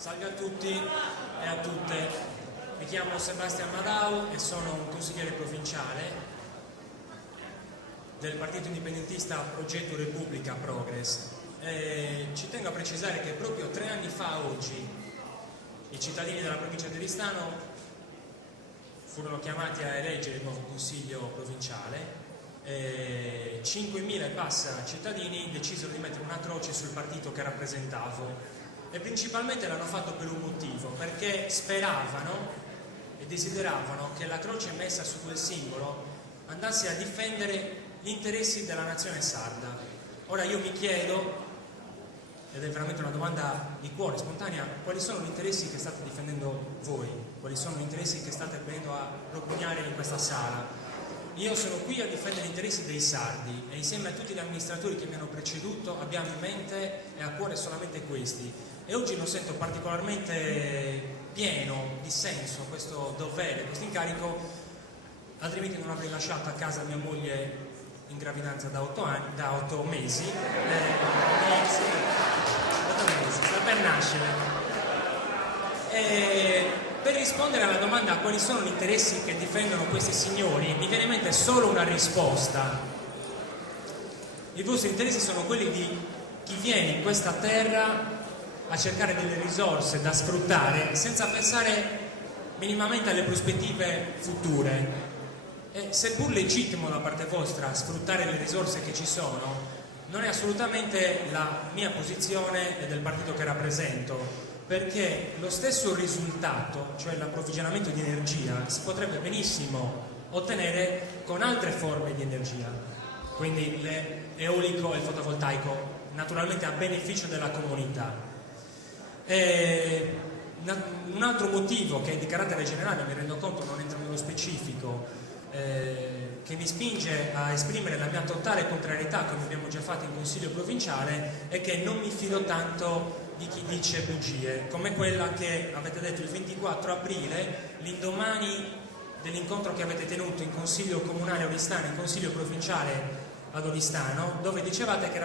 Salve a tutti e a tutte, mi chiamo Sebastian Madau e sono un consigliere provinciale del partito indipendentista Progetto Repubblica Progress. Ci tengo a precisare che proprio 3 anni fa oggi i cittadini della provincia di Oristano furono chiamati a eleggere il nuovo consiglio provinciale. 5.000 e passa cittadini decisero di mettere una croce sul partito che rappresentavo e principalmente l'hanno fatto per un motivo, perché speravano e desideravano che la croce messa su quel simbolo andasse a difendere gli interessi della nazione sarda. Ora io mi chiedo, ed è veramente una domanda di cuore, spontanea, quali sono gli interessi che state difendendo voi? Quali sono gli interessi che state venendo a propugnare in questa sala? Io sono qui a difendere gli interessi dei sardi e insieme a tutti gli amministratori che mi hanno preceduto abbiamo in mente e a cuore solamente questi. E oggi lo sento particolarmente pieno di senso questo dovere, questo incarico, altrimenti non avrei lasciato a casa mia moglie in gravidanza da 8 mesi, sta per nascere. Per rispondere alla domanda quali sono gli interessi che difendono questi signori, mi viene in mente solo una risposta. I vostri interessi sono quelli di chi viene in questa terra a cercare delle risorse da sfruttare senza pensare minimamente alle prospettive future. Seppur legittimo da parte vostra sfruttare le risorse che ci sono, non è assolutamente la mia posizione e del partito che rappresento, perché lo stesso risultato, cioè l'approvvigionamento di energia, si potrebbe benissimo ottenere con altre forme di energia, quindi l'eolico e il fotovoltaico, naturalmente a beneficio della comunità. Un altro motivo che è di carattere generale, mi rendo conto, non entra nello specifico, che mi spinge a esprimere la mia totale contrarietà, come abbiamo già fatto in consiglio provinciale, è che non mi fido tanto di chi dice bugie, come quella che avete detto il 24 aprile, l'indomani dell'incontro che avete tenuto in consiglio comunale a Oristano, in consiglio provinciale ad Oristano, dove dicevate che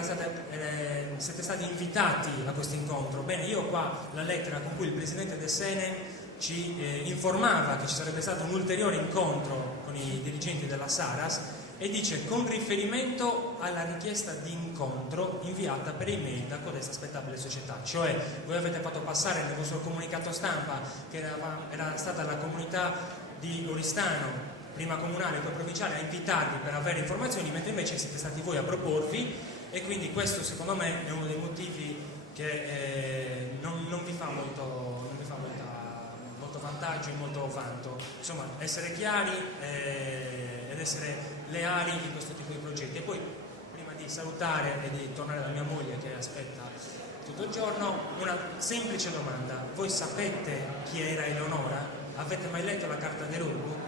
siete stati invitati a questo incontro. Bene, io ho qua la lettera con cui il presidente del Sene ci informava che ci sarebbe stato un ulteriore incontro con i dirigenti della Saras e dice: con riferimento alla richiesta di incontro inviata per email da codesta aspettabile società. Cioè voi avete fatto passare nel vostro comunicato stampa che era stata la comunità di Oristano, prima comunale e poi provinciale, a invitarvi per avere informazioni, mentre invece siete stati voi a proporvi, e quindi questo secondo me è uno dei motivi che non vi fa molto vantaggio e molto vanto. Insomma, essere chiari ed essere leali in questo tipo di progetti. E poi, prima di salutare e di tornare da mia moglie che aspetta tutto il giorno, una semplice domanda: voi sapete chi era Eleonora? Avete mai letto la carta dei Rurbu?